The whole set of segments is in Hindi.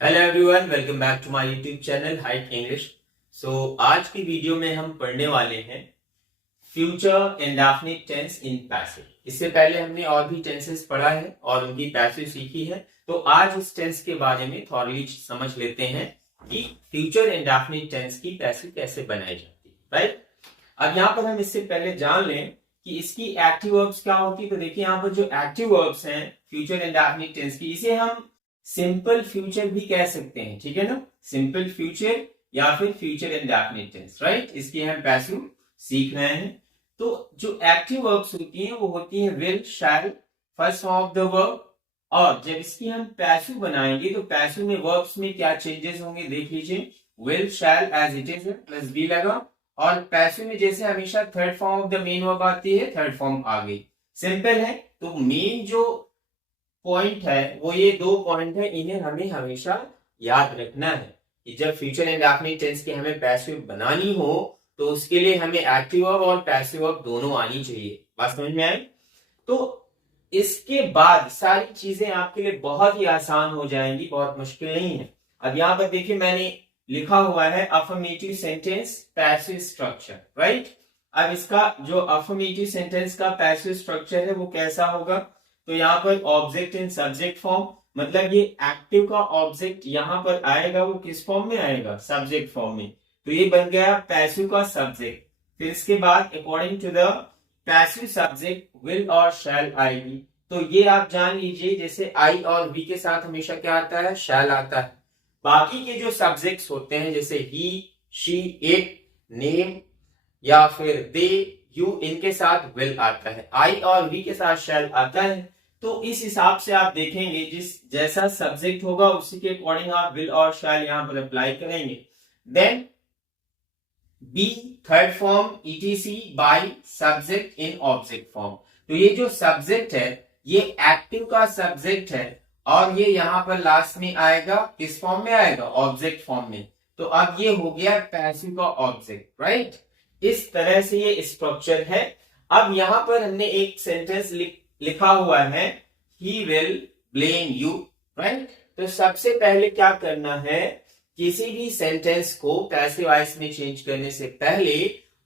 Hello everyone, welcome back to my YouTube channel height English. आज की वीडियो में हम पढ़ने वाले हैं future indefinite tense in passive. इससे पहले हमने और भी टेंसेस पढ़ा है और उनकी पैसिव सीखी है। तो आज इस टेंस के बारे में थॉरली समझ लेते हैं कि फ्यूचर इंडेफिनिट टेंस की पैसिव कैसे बनाई जाती है, राइट। अब यहाँ पर हम इससे पहले जान लें कि इसकी एक्टिव वर्ब्स क्या होती है। तो देखिए यहाँ पर जो एक्टिव वर्ब्स हैं फ्यूचर इंडेफिनिट टेंस की, इसे हम सिंपल फ्यूचर भी कह सकते हैं, ठीक है ना। सिंपल फ्यूचर या फिर फ्यूचर इंडेफिनिट टेंस, राइट। इसकी हम पैसिव सीख रहे हैं। तो जो एक्टिव वर्ब्स होती हैं वो होती हैं will, shall, first form of the verb. और जब इसकी हम पैसिव बनाएंगे तो पैसिव में वर्ब्स में क्या चेंजेस होंगे देख लीजिए। Will, shall as it is plus be लगा, और पैसिव में जैसे हमेशा third form of the main verb आती है, थर्ड फॉर्म आ गई। सिंपल है। तो मेन जो पॉइंट है वो ये दो पॉइंट है, इन्हें हमें हमेशा याद रखना है कि जब फ्यूचर इंडेफिनिट टेंस की हमें पैसिव बनानी हो तो उसके लिए हमें एक्टिव वर्ब और पैसिव वर्ब दोनों आनी चाहिए। बात समझ में आई? तो इसके बाद सारी चीजें आपके लिए बहुत ही आसान हो जाएंगी, बहुत मुश्किल नहीं है। अब यहाँ पर देखिए मैंने लिखा हुआ है affirmative sentence passive structure, right. अब इसका जो अफर्मेटिव सेंटेंस का पैसिव स्ट्रक्चर है वो कैसा होगा। तो यहाँ पर ऑब्जेक्ट इन सब्जेक्ट फॉर्म, मतलब ये एक्टिव का ऑब्जेक्ट यहाँ पर आएगा, वो किस फॉर्म में आएगा, सब्जेक्ट फॉर्म में। तो ये बन गया पैसिव का सब्जेक्ट। फिर इसके बाद according to the passive subject will और शैल आएगी। तो ये आप जान लीजिए, जैसे आई और वी के साथ हमेशा क्या आता है, शैल आता है। बाकी के जो सब्जेक्ट्स होते हैं जैसे ही, शी, इट, नेम या फिर दे, यू, इनके साथ विल आता है। आई और वी के साथ शैल आता है। तो इस हिसाब से आप देखेंगे जिस जैसा सब्जेक्ट होगा उसी के अकॉर्डिंग आप विल और शैल यहां पर अप्लाई करेंगे। Then be third form etc by subject in object form. तो ये जो सब्जेक्ट है ये एक्टिव का सब्जेक्ट है और ये यहां पर लास्ट में आएगा, किस फॉर्म में आएगा, ऑब्जेक्ट फॉर्म में। तो अब ये हो गया पैसिव का ऑब्जेक्ट, राइट। इस तरह से ये स्ट्रक्चर है। अब यहां पर हमने एक सेंटेंस लिखा हुआ है he will blame you, right. तो सबसे पहले क्या करना है, किसी भी सेंटेंस को पैसिव वॉइस में चेंज करने से पहले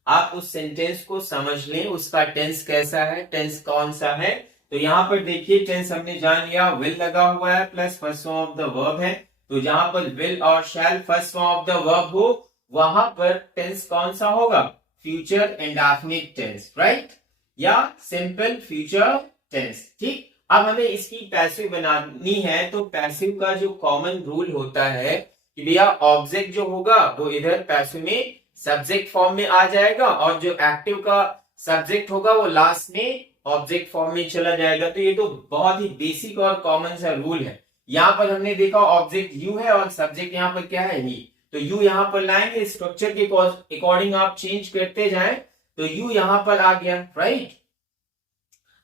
आप उस सेंटेंस को समझ लें, उसका टेंस कैसा है, टेंस कौन सा है। तो यहां पर देखिए टेंस हमने जान लिया, विल लगा हुआ है plus first form of the verb है। तो जहां पर विल और shall first form of the verb हो वहां पर टेंस कौन सा होगा, फ्यूचर इंडेफिनिट टेंस, राइट, या सिंपल फ्यूचर टेंस, ठीक। अब हमें इसकी पैसिव बनानी है तो पैसिव का जो कॉमन रूल होता है कि भैया ऑब्जेक्ट जो होगा वो इधर पैसिव में सब्जेक्ट फॉर्म में आ जाएगा और जो एक्टिव का सब्जेक्ट होगा वो लास्ट में ऑब्जेक्ट फॉर्म में चला जाएगा। तो ये तो बहुत ही बेसिक और कॉमन सा रूल है। यहाँ पर हमने देखा ऑब्जेक्ट यू है और सब्जेक्ट यहाँ पर क्या है, ही। तो यू यहाँ पर लाएंगे, स्ट्रक्चर के अकॉर्डिंग आप चेंज करते जाएं तो यू यहाँ पर आ गया, राइट।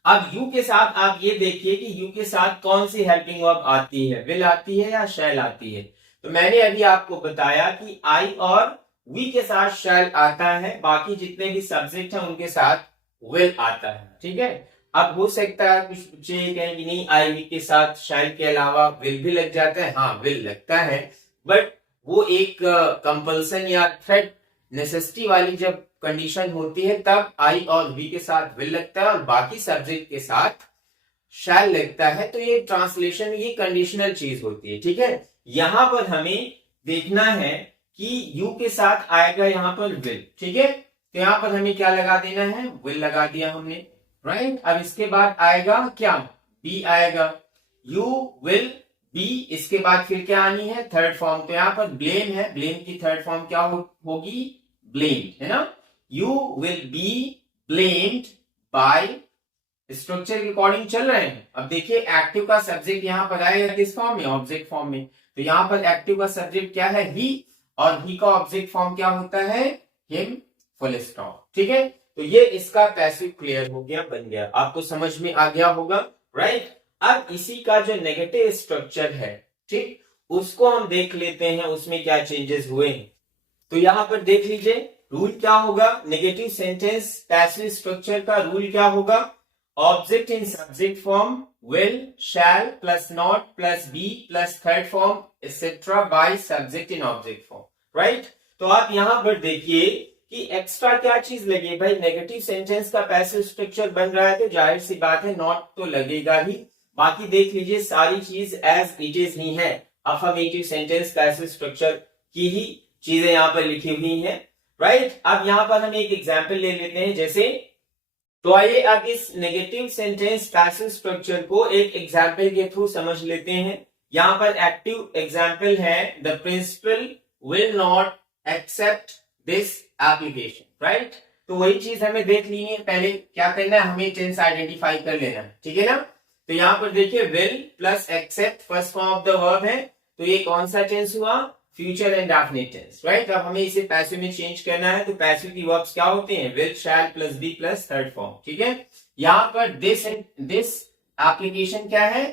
अब यू के साथ आप ये देखिए कि यू के साथ कौन सी हेल्पिंग वर्ब आती है, विल आती है या शैल आती है। तो मैंने अभी आपको बताया कि आई और वी के साथ शैल आता है, बाकी जितने भी सब्जेक्ट हैं उनके साथ विल आता है, ठीक है। अब हो सकता है कुछ बच्चे कहें कि नहीं आई वी के साथ शैल के अलावा विल भी लग जाता है। हाँ, विल लगता है, बट वो एक कंपल्सन या थ्रेट नेसेसिटी वाली जब कंडीशन होती है तब आई और वी के साथ विल लगता है और बाकी सब्जेक्ट के साथ शैल लगता है। तो ये ट्रांसलेशन, ये कंडीशनल चीज होती है, ठीक है। यहां पर हमें देखना है कि यू के साथ आएगा यहाँ पर विल, ठीक है। तो यहां पर हमें क्या लगा देना है, विल लगा दिया हमने, राइट। अब इसके बाद आएगा क्या, बी आएगा, यू विल बी। इसके बाद फिर क्या आनी है, थर्ड फॉर्म। तो यहाँ पर ब्लेम है, ब्लेम की थर्ड फॉर्म क्या होगी, ब्लेम्ड, है ना। You will be blamed by, structure के अकॉर्डिंग चल रहे हैं। अब देखिए एक्टिव का सब्जेक्ट यहाँ पर आएगा किस फॉर्म में, ऑब्जेक्ट फॉर्म में। तो यहाँ पर एक्टिव का सब्जेक्ट क्या है, ही, और ही का ऑब्जेक्ट फॉर्म क्या होता है, हिम, फुल स्टॉप, ठीक है। तो ये इसका पैसिव क्लियर हो गया, बन गया, आपको समझ में आ गया होगा, राइट। अब इसी का जो नेगेटिव स्ट्रक्चर है, ठीक, उसको हम देख लेते हैं उसमें क्या चेंजेस हुए हैं। तो यहां पर देख लीजिए रूल क्या होगा, नेगेटिव सेंटेंस पैसिव स्ट्रक्चर का रूल क्या होगा, object in subject form will, shall plus not plus be plus third form etcetera bye subject in object form, right. तो आप यहां पर देखिए कि एक्स्ट्रा क्या चीज लगी भाई, नेगेटिव सेंटेंस का पैसिव स्ट्रक्चर बन रहा है तो जाहिर सी बात है नॉट तो लगेगा ही। बाकी देख लीजिए सारी चीज एज इट इज ही है, अफर्मेटिव सेंटेंस पैसिव स्ट्रक्चर की ही चीजें यहां पर लिखी हुई हैं, राइट। अब यहां पर हम एक एग्जांपल ले लेते हैं, जैसे तो आइए अब इस नेगेटिव सेंटेंस पैसिव स्ट्रक्चर को एक एग्जांपल के थ्रू समझ लेते हैं। यहां पर एक्टिव एग्जांपल है the principal will not accept this application, right. तो वही चीज हमें देख ली है, पहले क्या करना है, हमें टेंस आइडेंटिफाई कर लेना है, ठीक है ना। तो यहां पर देखिए will plus accept first form of the verb है, तो ये कौन सा टेंस हुआ, future and definite tense, right. अब हमें इसे पैसिव में चेंज करना है, तो पैसिव की वर्ब्स क्या होते हैं, will, shall plus be plus third form, ठीक है। यहां पर दिस एप्लीकेशन क्या है,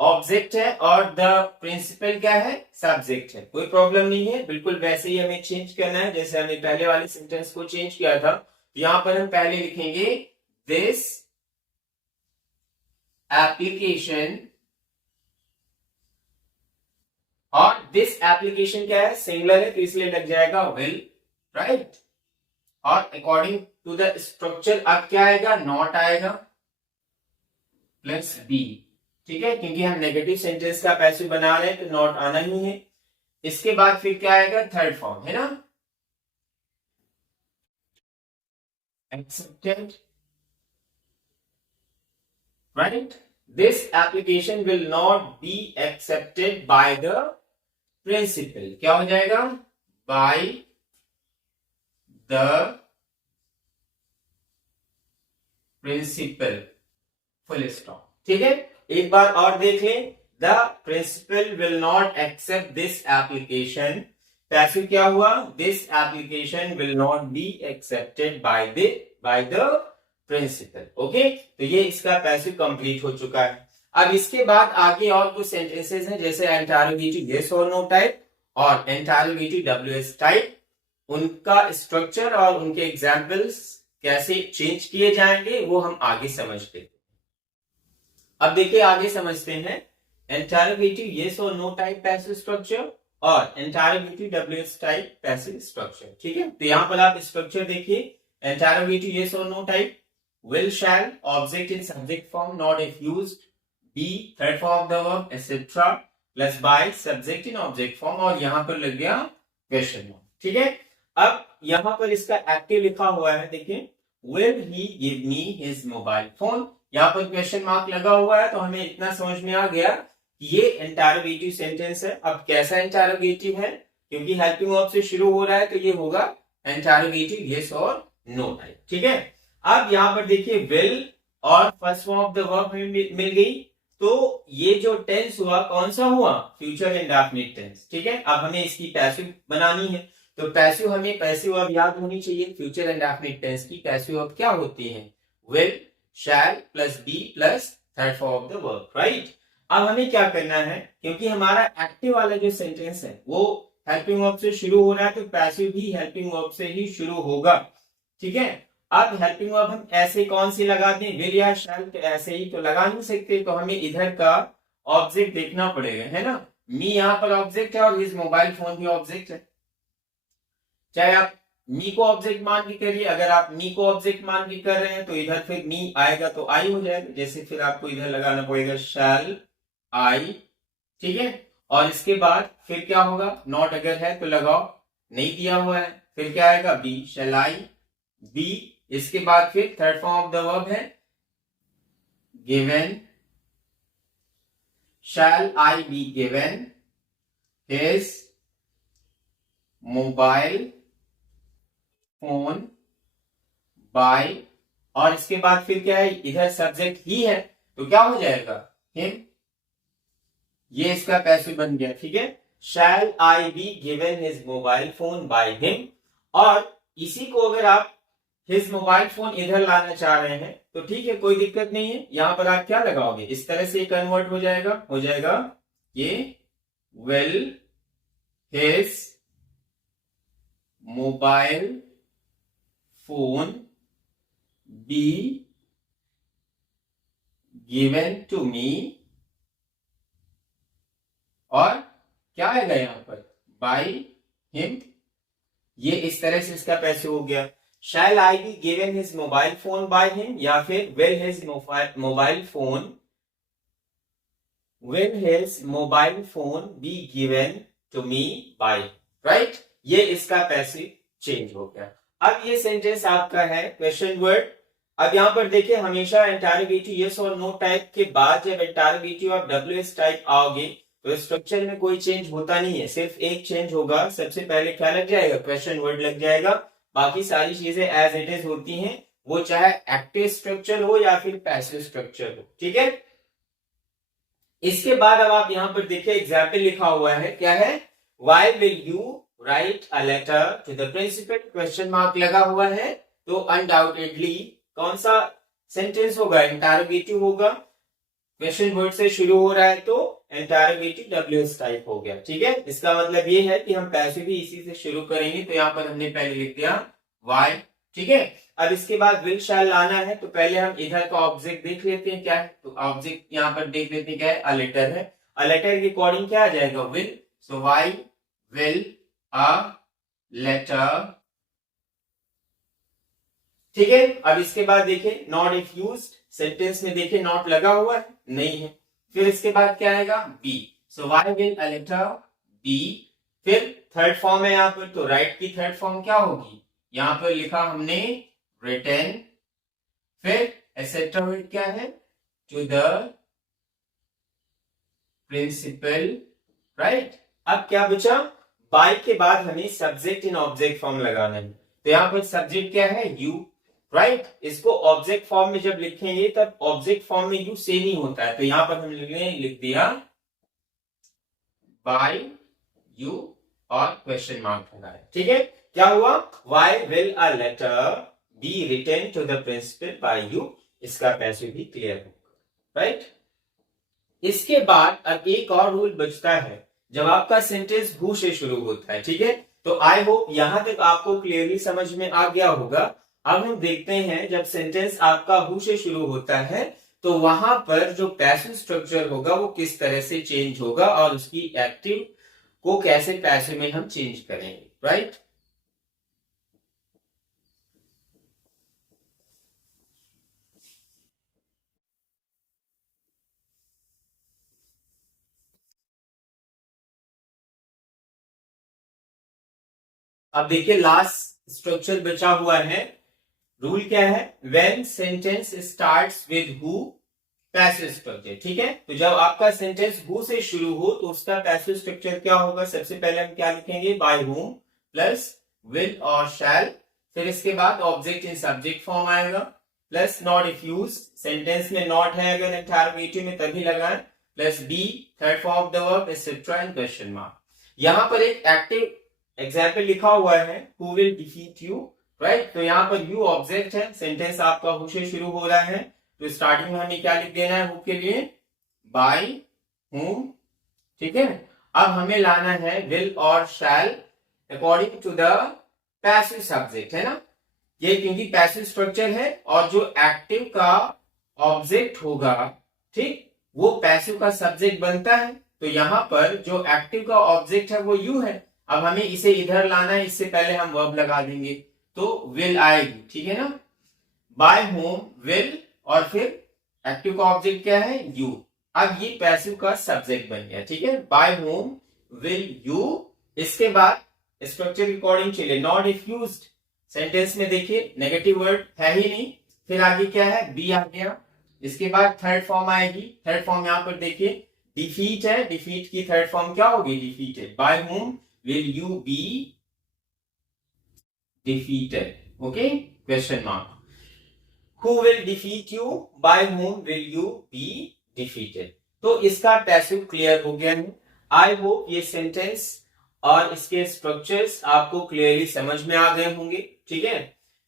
ऑब्जेक्ट है, और द प्रिंसिपल क्या है, सब्जेक्ट है। कोई प्रॉब्लम नहीं है, बिल्कुल वैसे ही हमें चेंज करना है जैसे हमने पहले वाले सेंटेंस को चेंज किया था। यहां पर हम पहले लिखेंगे दिस एप्लीकेशन, और दिस एप्लीकेशन क्या है, सिंगुलर है तो इसलिए लग जाएगा विल, राइट। और अकॉर्डिंग टू द स्ट्रक्चर अब क्या आएगा, नॉट आएगा प्लस बी, ठीक है, क्योंकि हम नेगेटिव सेंटेंस का पैसिव बना रहे हैं तो नॉट आना ही है। इसके बाद फिर क्या आएगा, थर्ड फॉर्म है ना, accepted, right. This application will not be accepted by the principal, क्या हो जाएगा, by the principal, full stop, ठीक है। एक बार और देख लें, the principal will not accept this application, passive क्या हुआ, this application will not be accepted by the principal, okay. तो ये इसका पैसिव कंप्लीट हो चुका है। अब इसके बाद आगे और कुछ सेंटेंसेस हैं, जैसे इंटरोगेटिव यस और नो टाइप और इंटरोगेटिव डब्ल्यूएस टाइप, उनका स्ट्रक्चर और उनके एग्जाम्पल्स कैसे चेंज किए जाएंगे वो हम आगे समझते हैं। अब देखिए आगे समझते हैं इंटरोगेटिव यस और नो टाइप पैसिव स्ट्रक्चर और interrogative WH type passive structure, ठीक है। तो यहां पर आप स्ट्रक्चर देखिए, इंटरोगेटिव यस और no type, will, shall, object in subject form not if used, be third form of the verb etc plus by subject in object form, और यहां पर लग गया क्वेश्चन मार्क, ठीक है। अब यहां पर इसका एक्टिव लिखा हुआ है, देखिए will he give me his mobile phone, यहां पर क्वेश्चन मार्क लगा हुआ है, तो हमें इतना समझ में आ गया कि ये इंटरोगेटिव सेंटेंस है। अब कैसा इंटरोगेटिव है, क्योंकि हेल्पिंग वर्ब से शुरू हो रहा है तो ये होगा इंटरोगेटिव यस और नो टाइप, ठीक है। अब यहां पर देखिए विल और first form of the verb हमें मिल गई, तो ये जो टेंस हुआ कौन सा हुआ, फ्यूचर इंडेफिनिट टेंस, ठीक है। अब हमें इसकी पैसिव बनानी है, तो पैसिव हमें पैसिव वर्ब याद होनी चाहिए, फ्यूचर इंडेफिनिट टेंस की पैसिव वर्ब क्या होती है, will, shall plus be plus third form of the verb, right. अब हमें क्या करना है, क्योंकि हमारा एक्टिव वाला जो सेंटेंस है वो हेल्पिंग वर्ब से शुरू हो रहा है, तो पैसिव भी हेल्पिंग वर्ब से ही शुरू होगा, ठीक है। अब हेल्पिंग वर्ब हम ऐसे कौन सी लगाते हैं, विल या शैल, तो ऐसे ही तो लगा नहीं सकते, तो हमें इधर का ऑब्जेक्ट देखना पड़ेगा, है ना। मी यहां पर ऑब्जेक्ट है और हिज मोबाइल फोन भी ऑब्जेक्ट है, चाहे आप मी को ऑब्जेक्ट मान के करिए, अगर आप मी को ऑब्जेक्ट मान के कर रहे हैं तो इधर फिर मी आएगा तो आई हो जाएगा, जैसे फिर आपको इधर लगाना पड़ेगा शैल आई, ठीक है। और इसके बाद फिर क्या होगा, नॉट अगर है तो लगाओ, नहीं दिया हुआ है फिर क्या आएगा, बी, शैल आई बी, इसके बाद फिर third form of the verb है given, shall I be given his mobile phone by, और इसके बाद फिर क्या है, इधर सब्जेक्ट ही है तो क्या हो जाएगा, हिम, ये इसका पैसिव बन गया, ठीक है। Shall I be given his mobile phone by him, और इसी को अगर आप हिज मोबाइल फोन इधर लाना चाह रहे हैं तो ठीक है, कोई दिक्कत नहीं है। यहां पर आप क्या लगाओगे, इस तरह से कन्वर्ट हो जाएगा ये will his mobile phone be given to me, और क्या आएगा यहां पर बाय हिम, ये इस तरह से इसका पैसे हो गया। Shall I be given his mobile phone by him, या फिर will his mobile phone be given to me by, right, ये इसका पैसे चेंज हो गया। अब ये सेंटेंस आपका है क्वेश्चन वर्ड। अब यहां पर देखिए हमेशा इंटरोगेटिव यस और नो टाइप के बाद जब इंटरोगेटिव आप WS टाइप आओगे तो स्ट्रक्चर में कोई चेंज होता नहीं है, सिर्फ एक चेंज होगा, सबसे पहले क्या लग जाएगा, क्वेश्चन वर्ड लग जाएगा, बाकी सारी चीजें एज इट इज होती हैं, वो चाहे एक्टिव स्ट्रक्चर हो या फिर पैसिव स्ट्रक्चर हो, ठीक है। इसके बाद अब आप यहां पर देखिए एग्जाम्पल लिखा हुआ है, क्या है, why will you write a letter to the principal, question mark लगा हुआ है, तो अनडाउटेडली कौन सा सेंटेंस होगा, इंटरोगेटिव होगा, क्वेश्चन वर्ड से शुरू हो रहा है तो इंटरोगेटिव WS टाइप हो गया, ठीक है। इसका मतलब ये है कि हम पैसे भी इसी से शुरू करेंगे, तो यहाँ पर हमने पहले लिख दिया व्हाई, ठीक है। अब इसके बाद विल शैल लाना है, तो पहले हम इधर का ऑब्जेक्ट देख लेते हैं क्या है, तो ऑब्जेक्ट यहाँ पर देख लेते हैं क्या है, अ लेटर है, अ लेटर के अकॉर्डिंग क्या आ जाएगा, will, so why will a letter, ठीक है। अब इसके बाद देखिए नॉट इफ यूज्ड, सेंटेंस में देखिए नॉट लगा हुआ है, नहीं है, फिर इसके बाद क्या आएगा, be, so why will a letter be, फिर थर्ड फॉर्म है यहाँ पर, तो राइट की थर्ड फॉर्म क्या होगी, यहां पर लिखा हमने रिटन, फिर एसेट्रा वर्ड क्या है, टू द प्रिंसिपल, राइट। अब क्या बचा, बाय के बाद हमें सब्जेक्ट इन ऑब्जेक्ट फॉर्म लगाना है, तो यहाँ पर सब्जेक्ट क्या है, यू, राइट, इसको ऑब्जेक्ट फॉर्म में जब लिखेंगे तब ऑब्जेक्ट फॉर्म में यू सेम ही होता है, तो यहां पर हम लिख दिया बाय यू और क्वेश्चन मार्क लगाया, ठीक है। क्या हुआ, why will a letter be written to the principal by you, इसका पैसे भी क्लियर होगा, राइट। इसके बाद अब एक और रूल बचता है, जब आपका सेंटेंस हु से शुरू होता है, ठीक है, तो आई होप यहां तक आपको क्लियरली समझ में आ गया होगा। अब हम देखते हैं जब सेंटेंस आपका हु से शुरू होता है तो वहां पर जो पैसिव स्ट्रक्चर होगा वो किस तरह से चेंज होगा और उसकी एक्टिव को कैसे पैसिव में हम चेंज करेंगे, राइट। अब देखिए लास्ट स्ट्रक्चर बचा हुआ है, रूल क्या है, when sentence starts with who, passive structure, ठीक है। तो जब आपका सेंटेंस हु से शुरू हो तो उसका पैसिव स्ट्रक्चर क्या होगा, सबसे पहले हम क्या लिखेंगे, बाय हुम प्लस विल और शैल, फिर इसके बाद ऑब्जेक्ट इन सब्जेक्ट फॉर्म आएगा, plus not if use, sentence में नॉट है अगर इंटरोगेटिव में तभी लगाएं, plus be third form of the verb etcetera and question mark. यहां पर एक एक्टिव एग्जाम्पल लिखा हुआ है, who will defeat you, right, तो यहाँ पर यू ऑब्जेक्ट है, सेंटेंस आपका हु से शुरू हो रहा है, तो स्टार्टिंग में हमें क्या लिख देना है हु के लिए, बाय हुम, ठीक है। अब हमें लाना है विल और shall according to the passive subject, है ना, ये क्योंकि पैसिव स्ट्रक्चर है और जो एक्टिव का ऑब्जेक्ट होगा, ठीक, वो पैसिव का सब्जेक्ट बनता है, तो यहां पर जो एक्टिव का ऑब्जेक्ट है वो यू है। अब हमें इसे इधर लाना है, इससे पहले हम वर्ब लगा देंगे, तो विल आएगी, ठीक है ना, बाय होम विल और फिर एक्टिव का ऑब्जेक्ट क्या है, यू, अब ये पैसिव का सब्जेक्ट बन गया, ठीक है, बाय होम विल यू। इसके बाद स्ट्रक्चर के अकॉर्डिंग चलिए, नॉट इफ यूज्ड, सेंटेंस में देखिए नेगेटिव वर्ड है ही नहीं, फिर आगे क्या है, बी आ गया, इसके बाद थर्ड फॉर्म आएगी, थर्ड फॉर्म यहां पर देखिए डिफीट है, डिफीट की थर्ड फॉर्म क्या होगी, defeated, by whom will you be defeated, okay, question mark, who will defeat you, by whom will you be defeated। तो इसका पैसिव क्लियर हो गया है। आई होप ये सेंटेंस और इसके स्ट्रक्चर्स आपको क्लियरली समझ में आ गए होंगे, ठीक है।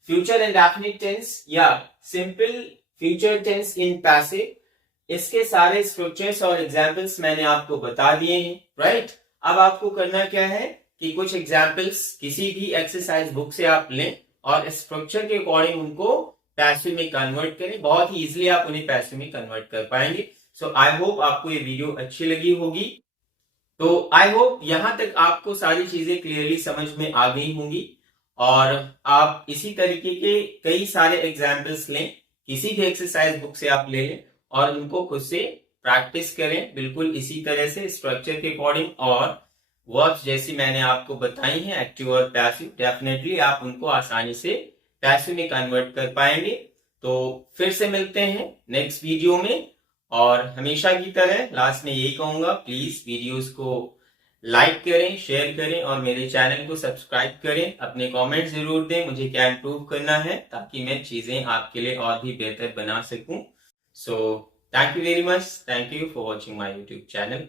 फ्यूचर इंडेफिनिट टेंस या simple future tense in passive, इसके सारे स्ट्रक्चर्स और एग्जांपल्स मैंने आपको बता दिए हैं, राइट। अब आपको करना क्या है कि कुछ एग्जाम्पल्स किसी भी एक्सरसाइज बुक से आप लें और स्ट्रक्चर के अकॉर्डिंग उनको पैसिव में कन्वर्ट करें, बहुत ही इजीली आप उन्हें पैसिव में कन्वर्ट कर पाएंगे। सो आई होप आपको ये वीडियो अच्छी लगी होगी। तो आई होप यहां तक आपको सारी चीजें क्लियरली समझ में आ गई होंगी और आप इसी तरीके के कई सारे एग्जाम्पल्स लें, किसी भी एक्सरसाइज बुक से आप ले लें और उनको खुद से प्रैक्टिस करें बिल्कुल इसी तरह से स्ट्रक्चर के अकॉर्डिंग। और वर्ब्स जैसी मैंने आपको बताई हैं एक्टिव और पैसिव, डेफिनेटली आप उनको आसानी से पैसिव में कन्वर्ट कर पाएंगे। तो फिर से मिलते हैं नेक्स्ट वीडियो में और हमेशा की तरह लास्ट में यही कहूंगा, प्लीज वीडियोस को लाइक करें, शेयर करें और मेरे चैनल को सब्सक्राइब करें। अपने कमेंट जरूर दें मुझे क्या इंप्रूव करना है ताकि मैं चीजें आपके लिए और भी बेहतर बना सकूं। So thank you very much, thank you for watching my YouTube channel.